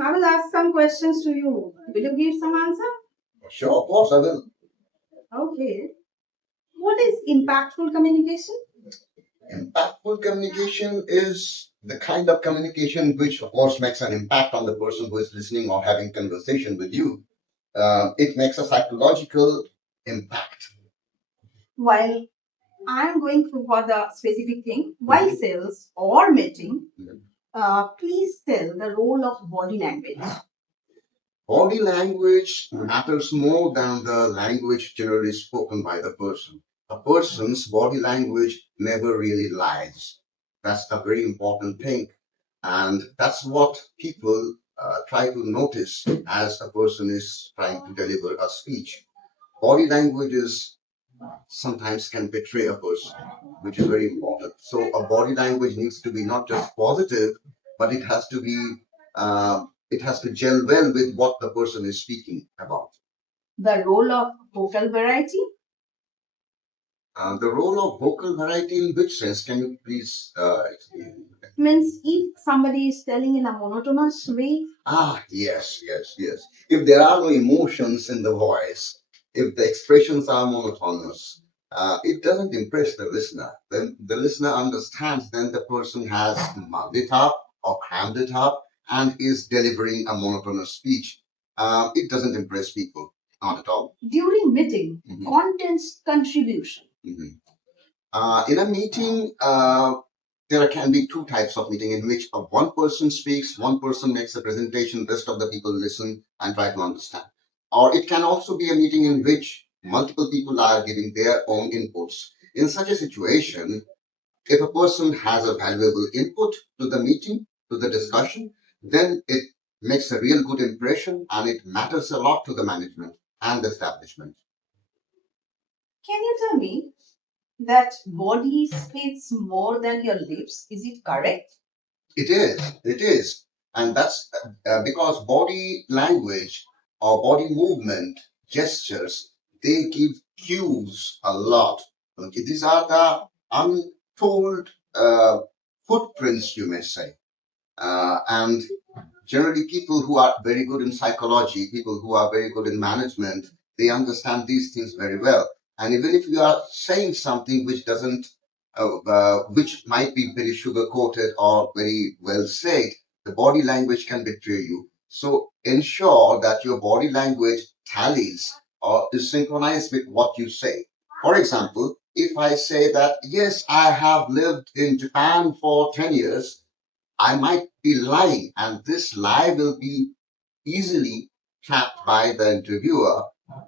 I will ask some questions to you. Will you give some answer? Sure, of course I will. Okay. What is impactful communication? Impactful communication is the kind of communication which, of course, makes an impact on the person who is listening or having conversation with you. It makes a psychological impact. While I'm going through for the specific thing, while sales or meeting, please tell the role of body language. Body language matters more than the language generally spoken by the person. A person's body language never really lies. That's a very important thing. And that's what people try to notice as a person is trying to deliver a speech. Body languages sometimes can betray a person, which is very important. So a body language needs to be not just positive, but it has to gel well with what the person is speaking about. The role of vocal variety The role of vocal variety in which sense? Can you please explain? means if somebody is telling in a monotonous way. Yes. If there are no emotions in the voice, if the expressions are monotonous, it doesn't impress the listener. Then the listener understands then the person has mugged it up or crammed it up and is delivering a monotonous speech. It doesn't impress people, not at all. During meeting, contents contribution. In a meeting, there can be two types of meeting in which one person speaks, one person makes a presentation, rest of the people listen and try to understand. Or it can also be a meeting in which multiple people are giving their own inputs. In such a situation, if a person has a valuable input to the meeting, to the discussion, then it makes a real good impression and it matters a lot to the management and the establishment. Can you tell me that body speaks more than your lips? Is it correct? It is. And that's because body language or body movement, gestures, they give cues a lot. Okay, these are the untold footprints, you may say. And generally, people who are very good in psychology, people who are very good in management, they understand these things very well. And even if you are saying something which doesn't, which might be very sugar coated or very well said, the body language can betray you. So ensure that your body language tallies or is synchronized with what you say. For example, if I say that, yes, I have lived in Japan for 10 years, I might be lying, and this lie will be easily trapped by the interviewer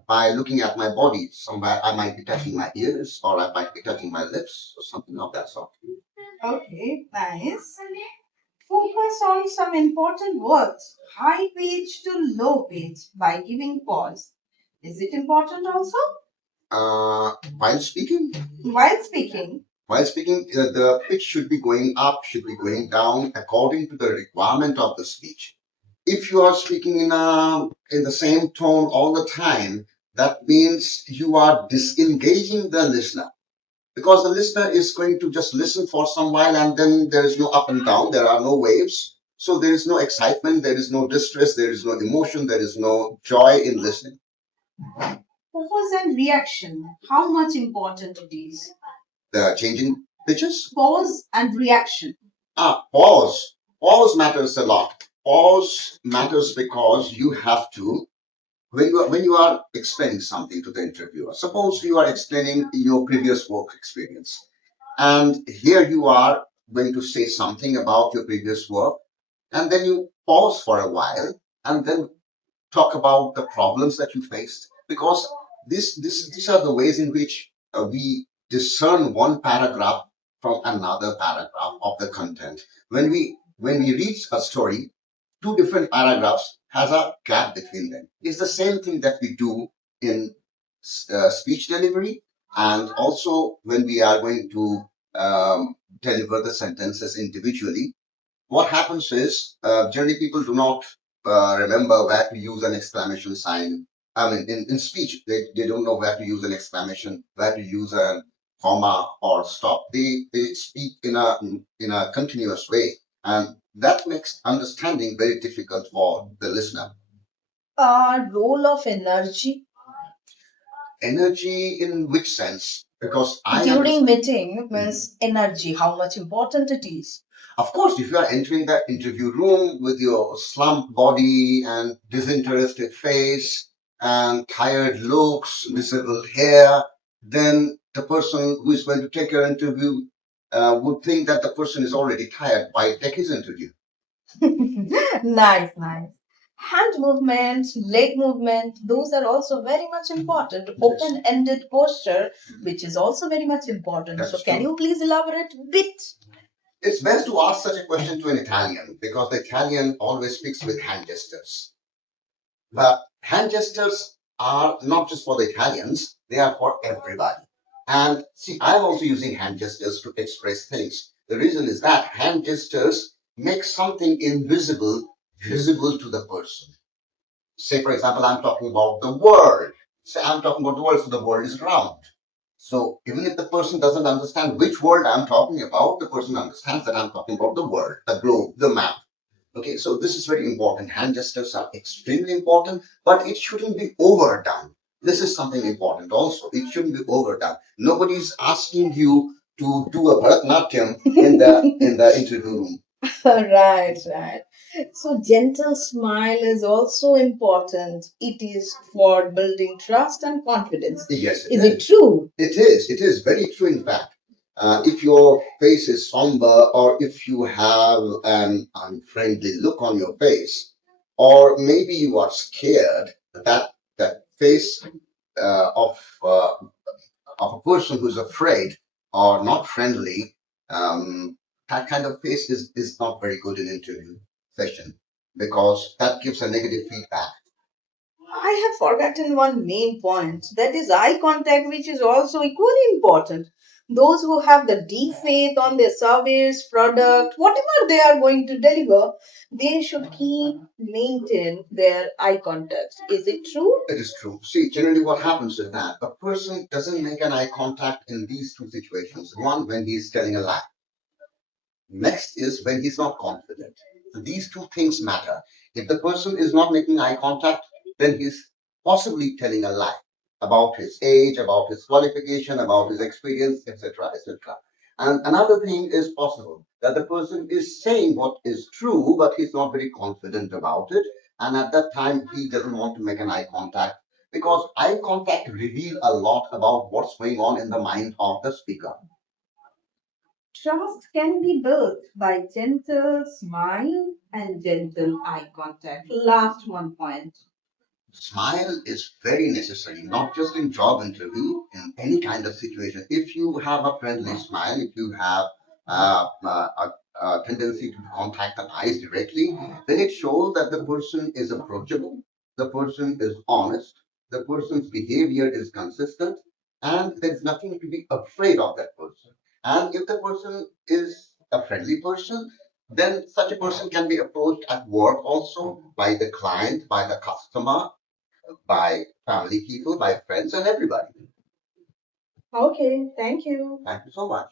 by looking at my body. Somewhere I might be touching my ears, or I might be touching my lips, or something of that sort. Okay, nice. Focus on some important words, high pitch to low pitch by giving pause. Is it important also? While speaking? While speaking, the pitch should be going up, should be going down according to the requirement of the speech. If you are speaking in the same tone all the time, that means you are disengaging the listener because the listener is going to just listen for some while and then there is no up and down, there are no waves. So there is no excitement, there is no distress, there is no emotion, there is no joy in listening. Pause and reaction. How much important it is? The changing pitches? Pause and reaction. Pause. Pause matters a lot. Pause matters because you have to, when you are explaining something to the interviewer, suppose you are explaining your previous work experience, and here you are going to say something about your previous work, and then you pause for a while and then talk about the problems that you faced because these are the ways in which we discern one paragraph from another paragraph of the content. When we read a story, two different paragraphs has a gap between them. It's the same thing that we do in speech delivery and also when we are going to deliver the sentences individually. What happens is generally people do not remember where to use an exclamation sign. I mean, in speech, they don't know where to use an exclamation, where to use a comma or stop. They speak in a continuous way. And that makes understanding very difficult for the listener. Role of energy Energy in which sense? Because I during understand. meeting means energy, how much important it is. Of course, if you are entering the interview room with your slumped body and disinterested face and tired looks, visible hair, then the person who is going to take your interview would think that the person is already tired. Why take his interview? Nice, nice. Hand movement, leg movement, those are also very much important. Yes. Open-ended posture, which is also very much important. That So, is can true. you please elaborate a bit? It's best to ask such a question to an Italian because the Italian always speaks with hand gestures. But hand gestures are not just for the Italians, they are for everybody. And see, I'm also using hand gestures to express things. The reason is that hand gestures make something invisible visible to the person. Say, for example, I'm talking about the world. Say, I'm talking about the world, so the world is round. So even if the person doesn't understand which world I'm talking about, the person understands that I'm talking about the world, the globe, the map. Okay, so this is very important. Hand gestures are extremely important, but it shouldn't be overdone. This is something important also. It shouldn't be overdone. Nobody's asking you to do a Bharatanatyam in the interview room. Right, right. So, gentle smile is also important. It is for building trust and confidence. Yes, it Is it is. true? It is. It is very true, in fact. If your face is somber, or if you have an unfriendly look on your face, or maybe you are scared, that face of a person who's afraid or not friendly, that kind of face is not very good in interview session because that gives a negative feedback. I have forgotten one main point that is eye contact, which is also equally important. Those who have the deep faith on their service, product, whatever they are going to deliver, they should keep maintain their eye contact. Is it true? It is true. See, generally what happens is that a person doesn't make an eye contact in these two situations. One, when he's telling a lie. Next is when he's not confident. So these two things matter. If the person is not making eye contact, then he's possibly telling a lie about his age, about his qualification, about his experience, etc., etc. And another thing is possible that the person is saying what is true, but he's not very confident about it. And at that time, he doesn't want to make an eye contact because eye contact reveals a lot about what's going on in the mind of the speaker. Trust can be built by gentle smile and gentle eye contact. Last one point. Smile is very necessary, not just in job interview, in any kind of situation. If you have a friendly smile, if you have a tendency to contact the eyes directly, then it shows that the person is approachable, the person is honest, the person's behavior is consistent, and there's nothing to be afraid of that person. And if the person is a friendly person, then such a person can be approached at work also by the client, by the customer, by family people, by friends, and everybody. Okay, thank you. Thank you so much.